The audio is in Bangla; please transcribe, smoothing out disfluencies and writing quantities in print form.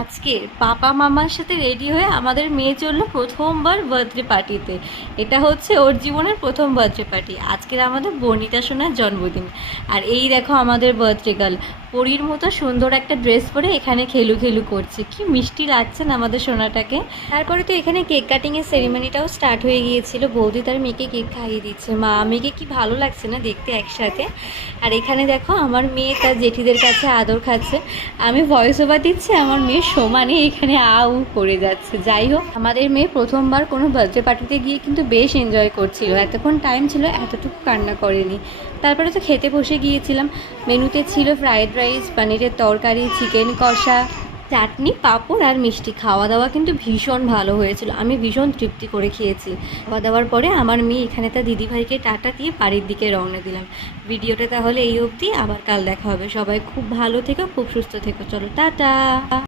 আজকে পাপা মামার সাথে রেডি হয়ে আমাদের মেয়ে চললো প্রথমবার বার্থডে পার্টিতে। এটা হচ্ছে ওর জীবনের প্রথম বার্থডে পার্টি। আজকের আমাদের বর্ণিতা সোনার জন্মদিন। আর এই দেখো আমাদের বার্থডে গার্ল পরীর মতো সুন্দর একটা ড্রেস পরে এখানে খেলু খেলু করছে। কি মিষ্টি লাগছে না আমাদের সোনাটাকে। তারপরে তো এখানে কেক কাটিংয়ের সেরিমনিটাও স্টার্ট হয়ে গিয়েছিল। বৌদি তার মেয়েকে কেক খাইয়ে দিচ্ছে। মা মেয়েকে কি ভালো লাগছে না দেখতে একসাথে। আর এখানে দেখো আমার মেয়ে তার জেঠিদের কাছে আদর খাচ্ছে। আমি ভয়েস ওভার দিচ্ছি, আমার মেয়ে সমানে এখানে আউ করে যাচ্ছে। যাই হোক, আমাদের মেয়ে প্রথমবার কোনো বার্থডে পার্টিতে গিয়ে কিন্তু বেশ এনজয় করছিল। এতক্ষণ টাইম ছিল, এতটুকু কান্না করেনি। তারপরে তো খেতে বসে গিয়েছিলাম। মেনুতে ছিল ফ্রায়েড রাইস, পনিরের তরকারি, চিকেন কষা, চাটনি, পাঁপড় আর মিষ্টি। খাওয়া দাওয়া কিন্তু ভীষণ ভালো হয়েছিল। আমি ভীষণ তৃপ্তি করে খেয়েছি। খাওয়া দাওয়ার পরে আমার মেয়ে এখানে তার দিদিভাইকে টাটা দিয়ে বাড়ির দিকে রওনা দিলাম। ভিডিওটা তাহলে এই অবধি, আবার কাল দেখা হবে। সবাই খুব ভালো থেকো, খুব সুস্থ থেকো। চলো টাটা।